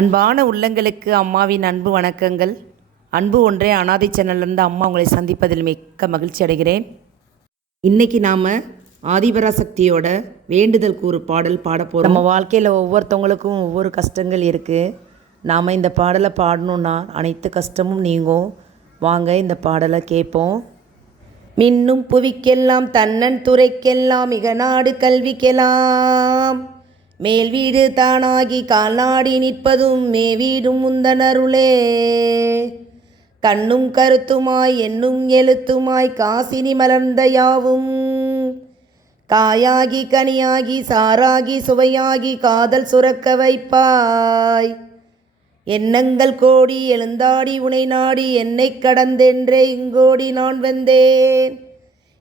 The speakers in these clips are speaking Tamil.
அன்பான உள்ளங்களுக்கு அம்மாவின் அன்பு வணக்கங்கள். அன்பு ஒன்றே அனாதை சேனல்லேருந்து அம்மா உங்களை சந்திப்பதில் மிக்க மகிழ்ச்சி அடைகிறேன். இன்றைக்கி நாம் ஆதிபராசக்தியோட வேண்டுதல் கூறு பாடல் பாட போகிறோம் நம்ம வாழ்க்கையில் ஒவ்வொருத்தவங்களுக்கும் ஒவ்வொரு கஷ்டங்கள் இருக்குது நாம் இந்த பாடலை பாடணுன்னா அனைத்து கஷ்டமும் நீங்கும். வாங்க இந்த பாடலை கேட்போம். மின்னும் புவிக்கெல்லாம் தன்னன் துறைக்கெல்லாம் மிக நாடு கல்விக்கெல்லாம். மேல் வீடு தானாகி கால்நாடி நிற்பதும் மே வீடும் முந்தனருளே. கண்ணும் கருத்துமாய் என்னும் எழுத்துமாய் காசினி மலர்ந்த யாவும். காயாகி கனியாகி சாராகி சுவையாகி காதல் சுரக்க வைப்பாய். எண்ணங்கள் கோடி எழுந்தாடி உனை நாடி என்னை கடந்தென்றே இங்கோடி நான் வந்தேன்.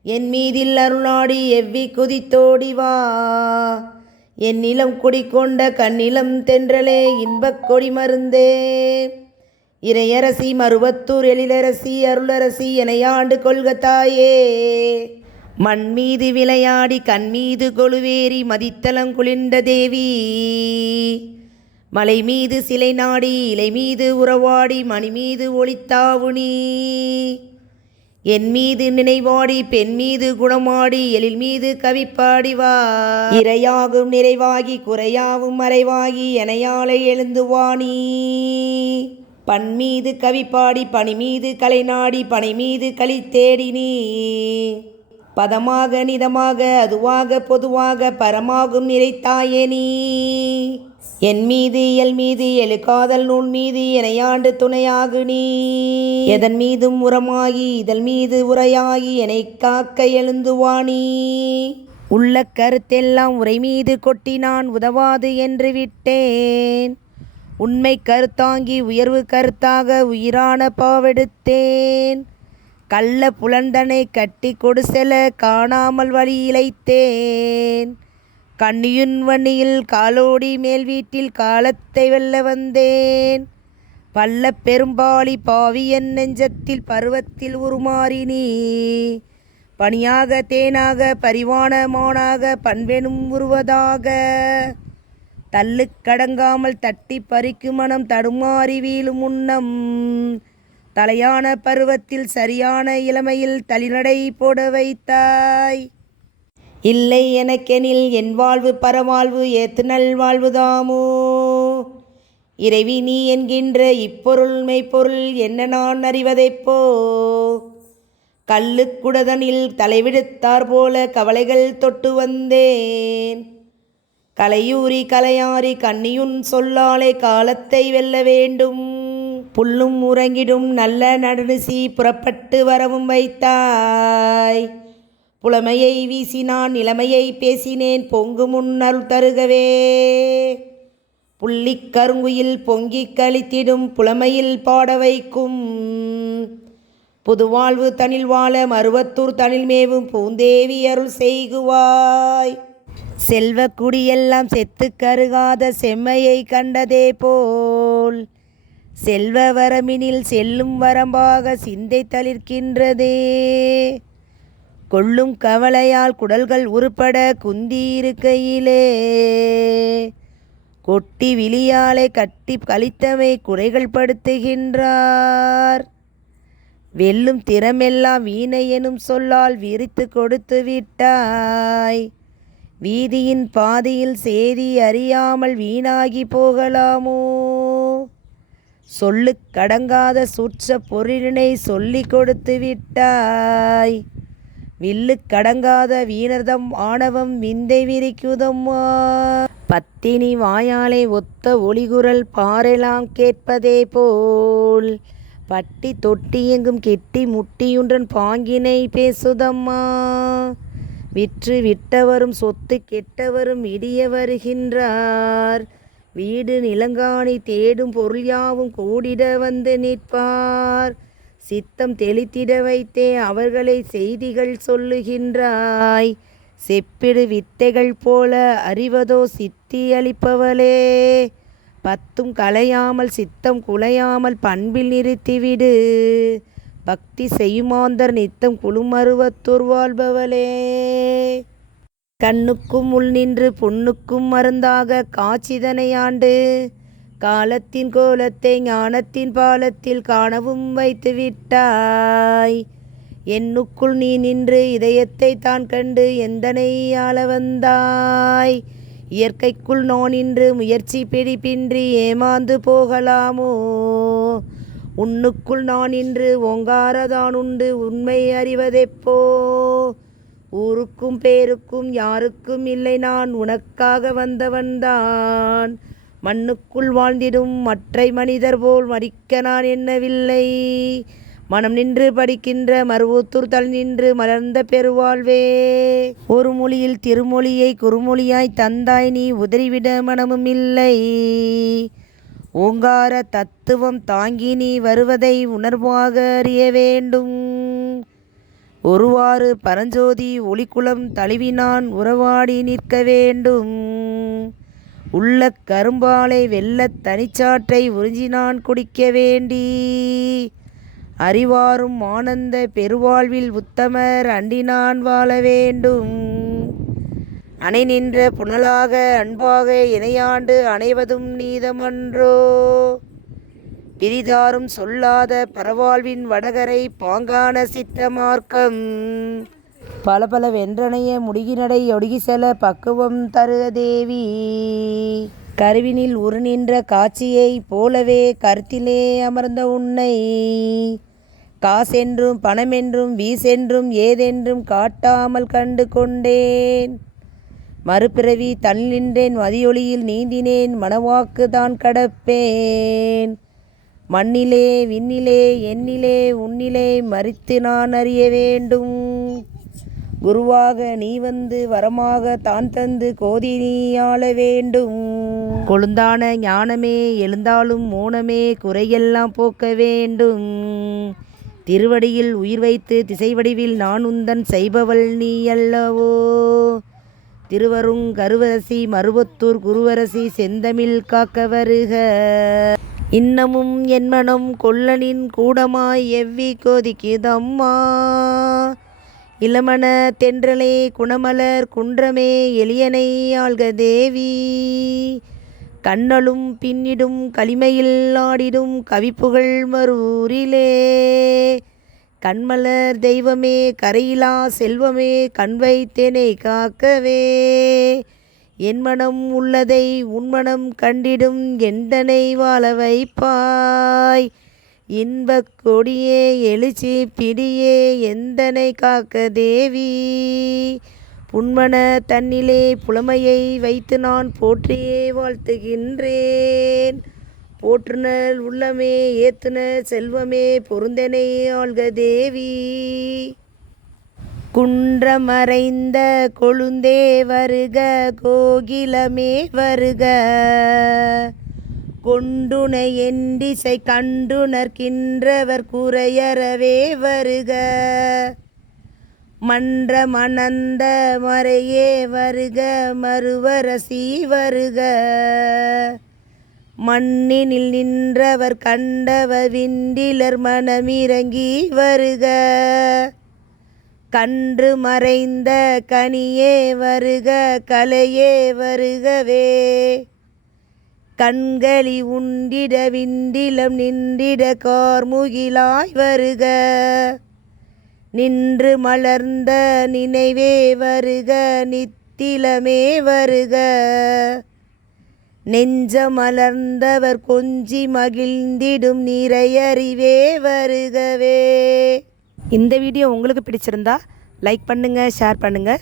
என் மீதில் அருளாடி எவ்வி குதித்தோடி வா. என் நிலம் குடிக்கொண்ட கண்ணிலம் தென்றலே இன்பக் கொடி மருந்தே. இறையரசி மருவத்தூர் எழிலரசி அருளரசி எனையாண்டு கொள்க தாயே மண் மீது விளையாடி கண் மீது கொழுவேறி மதித்தலம் குளிர்ந்த தேவி. மலை மீது சிலை நாடி இலை மீது உறவாடி மணி மீது ஒளித்தாவுனி. என் மீது நினைவாடி பெண் மீது குணமாடி எழில் மீது கவிப்பாடி வா. இரையாகும் நிறைவாகி குறையாவும் மறைவாகி எனையாலை எழுந்து வாணி பண் மீது கவிப்பாடி பனி மீது கலை நாடி பனை மீது களி தேடி நீ. பதமாக நிதமாக அதுவாக பொதுவாக பரமாகும் நிறைத்தாயே நீ. என் மீது இயல் மீது எழுகாதல் நூல் மீது எனையாண்டு துணையாகு நீ. எதன் மீதும் உரமாகி இதழ் மீது உரையாகி என்னை காக்க எழுந்துவாணி உள்ள கருத்தெல்லாம் உரை மீது கொட்டினான் உதவாது என்று விட்டேன். உண்மை கருத்தாங்கி உயர்வு கருத்தாக உயிரான பாவெடுத்தேன். கள்ள புலந்தனை கட்டி கொடுசெல காணாமல் வழி இழைத்தேன். கண்ணியுன் வண்ணியில் காலோடி மேல் வீட்டில் காலத்தை வெல்ல வந்தேன். பல்ல பெரும்பாலி பாவி என் நெஞ்சத்தில் பருவத்தில் உருமாறி நீ. பனியாக தேனாக பரிவானமானாக பண்பெனும் உருவதாக. தள்ளு கடங்காமல் தட்டி பறிக்கும் மனம் தடுமாறி வீழும் முன்னம் தலையான பருவத்தில் சரியான இளமையில் தளிநடை போட வைத்தாய். இல்லை எனக்கெனில் என் வாழ்வு பரவாழ்வு ஏத்து நல்வாழ்வுதாமோ இறைவி நீ என்கின்ற இப்பொருள் மெய்ப்பொருள் என்ன நான் அறிவதைப்போ? கல்லுக்குடதனில் தலைவிடுத்தார் போல கவலைகள் தொட்டு வந்தேன். கலையூரி கலையாரி கண்ணியுன் சொல்லாலே காலத்தை வெல்ல வேண்டும். புல்லும் உறங்கிடும் நல்ல நடுநிசி புறப்பட்டு வரவும் வைத்தாய். புலமையை வீசினான் நிலைமையை பேசினேன் பொங்கு முன்னர் தருகவே. புள்ளிக் கருங்குயில் பொங்கி கழித்திடும் புலமையில் பாட வைக்கும். புதுவாழ்வு தனில் வாழ மருவத்தூர் தனில் மேவும் பூந்தேவி அருள் செய்குவாய். செல்வ குடியெல்லாம் செத்து கருகாத செம்மையை கண்டதே போல். செல்வ வரமினில் செல்லும் வரம்பாக சிந்தை தளிர்க்கின்றதே. கொள்ளும் கவலையால் குடல்கள் உருப்பட குந்தியிருக்கையிலே. கொட்டி விழியாலை கட்டி கழித்தமை குறைகள் படுத்துகின்றார். வெல்லும் திறமெல்லாம் வீணை எனும் சொல்லால் விரித்து கொடுத்து விட்டாய். வீதியின் பாதியில் சேதி அறியாமல் வீணாகி போகலாமோ? சொல்லு கடங்காத சூற்ற பொருளினை சொல்லிக் கொடுத்து விட்டாய். வில்லு கடங்காத வீணர்தம் ஆணவம் விந்தை விரிக்குதம்மா. பத்தினி வாயாலே ஒத்த ஒளிகுரல் பாரெலாம் கேட்பதே போல். பட்டி தொட்டி எங்கும் கெட்டி முட்டியுன்றன் பாங்கினை பேசுதம்மா. விற்று விட்டவரும் சொத்து கெட்டவரும் இடிய வருகின்றார். வீடு நிலங்காணி தேடும் பொருள் யாவும் கூடிட வந்து நிற்பார். சித்தம் தெளித்திட வைத்தே அவர்களை செய்திகள் சொல்லுகின்றாய். செப்பிடு வித்தைகள் போல அறிவதோ சித்தி அளிப்பவளே. பத்தும் கலையாமல் சித்தம் குலையாமல் பண்பில் நிறுத்திவிடு. பக்தி செய்யுமாந்தர் நித்தம் குழுமருவத்தூர் வாழ்பவளே. கண்ணுக்கும் உள் நின்று பொண்ணுக்கும் மருந்தாக காட்சிதனை ஆண்டு காலத்தின் கோலத்தை ஞானத்தின் பாலத்தில் காணவும் வைத்து விட்டாய் என்னுக்குள் நீ நின்று இதயத்தை தான் கண்டு எந்தனை ஆள வந்தாய்? இயற்கைக்குள் நான் நின்று முயற்சி பிடிப்பின்றி ஏமாந்து போகலாமோ? உன்னுக்குள் நான் இன்று ஓங்காரதான் உண்டு உண்மை அறிவதெப்போ? ஊருக்கும் பேருக்கும் யாருக்கும் இல்லை நான் உனக்காக வந்தவன்தான். மண்ணுக்குள் வாழ்ந்திடும் மற்றை மனிதர் போல் மறிக்க நான் எண்ணவில்லை. மனம் நின்று படிக்கின்ற மருவத்தூர் தல் நின்று மலர்ந்த பெருவாழ்வே. ஒரு மொழியில் திருமொழியை குறுமொழியாய் தந்தாய் நீ உதறிவிட மனமும் இல்லை. ஓங்கார தத்துவம் தாங்கி நீ வருவதை உணர்வாக அறிய வேண்டும். ஒருவாறு பரஞ்சோதி ஒளிக்குளம் தழுவினான் உறவாடி நிற்க வேண்டும். உள்ள கரும்பாலை வெள்ளத் தனிச்சாற்றை உறிஞ்சினான் குடிக்க வேண்டி. அறிவாரும் ஆனந்த பெருவாழ்வில் உத்தமர் அண்டினான் வாழ வேண்டும். அணை நின்ற புனலாக அன்பாக இணையாண்டு அணைவதும் நீதமன்றோ. பிரிதாரும் சொல்லாத பரவாழ்வின் வடகரை பாங்கான சித்த மார்க்கம் பல பல வென்றனைய முடிகினடை ஒடுகி செல பக்குவம் தருக தேவி. கருவினில் உருநின்ற காட்சியை போலவே கருத்திலே அமர்ந்த உன்னை. காசென்றும் பணமென்றும் வீசென்றும் ஏதென்றும் காட்டாமல் கண்டு கொண்டேன். மறுபிறவி தன் நின்றேன் மதியொளியில் நீந்தினேன் மனவாக்கு தான் கடப்பேன். மண்ணிலே விண்ணிலே எண்ணிலே உன்னிலே மறித்து நான் அறிய வேண்டும். குருவாக நீ வந்து வரமாக தான் தந்து கோதி நீ ஆள வேண்டும். கொழுந்தான ஞானமே எழுந்தாலும் மோனமே குறையெல்லாம் போக்க வேண்டும். திருவடியில் உயிர் வைத்து திசை வடிவில் நான் உந்தன் செய்பவள் நீ அல்லவோ? திருவருங் கருவரசி மருவத்தூர் குருவரசி செந்தமிழ் காக்க வருக. இன்னமும் என் மனம் கொல்லனின் கூடமாய் எவ்வி கோதிக்குதம்மா? இளமண தென்றலே குணமலர் குன்றமே எளியனை ஆள்க தேவி. கண்ணலும் பின்னிடும் களிமையில் ஆடிடும் கவிப்புகழ் மரூரிலே. கண்மலர் தெய்வமே கரையிலா செல்வமே கண் வைத்தேனை காக்கவே. என் மனம் உள்ளதை உன்மனம் கண்டிடும் எந்தனை வாழ வைப்பாய்? இன்பக் கொடியே எழுச்சி பிடியே எந்தனை காக்க தேவி? புன்மன தன்னிலே புலமையை வைத்து நான் போற்றியே வாழ்த்துகின்றேன். போற்றுநல் உள்ளமே ஏத்துனர் செல்வமே பொருந்தனை ஆள்க தேவி. குன்றமறைந்த கொழுந்தே வருக கோகிலமே வருக. கொண்டுனை எண்டிசை கண்டுணர்கின்றவர் குறையறவே வருக. மன்ற மணந்த மறையே வருக மறுவரசி வருக. மண்ணினில் நின்றவர் கண்டவர் விண்டிலர் மனமிறங்கி வருக. கன்று மறைந்த கனியே வருக கலையே வருகவே. கண்களி உண்டிட விண்டிலம் நின்றிட கார்முகிலாய் வருக. நின்று மலர்ந்த நினைவே வருக நித்திலமே வருக. நெஞ்ச மலர்ந்தவர் கொஞ்சி மகிழ்ந்திடும் நிறையறிவே வருகவே. இந்த வீடியோ உங்களுக்கு பிடிச்சிருந்தா லைக் பண்ணுங்கள் ஷேர் பண்ணுங்கள்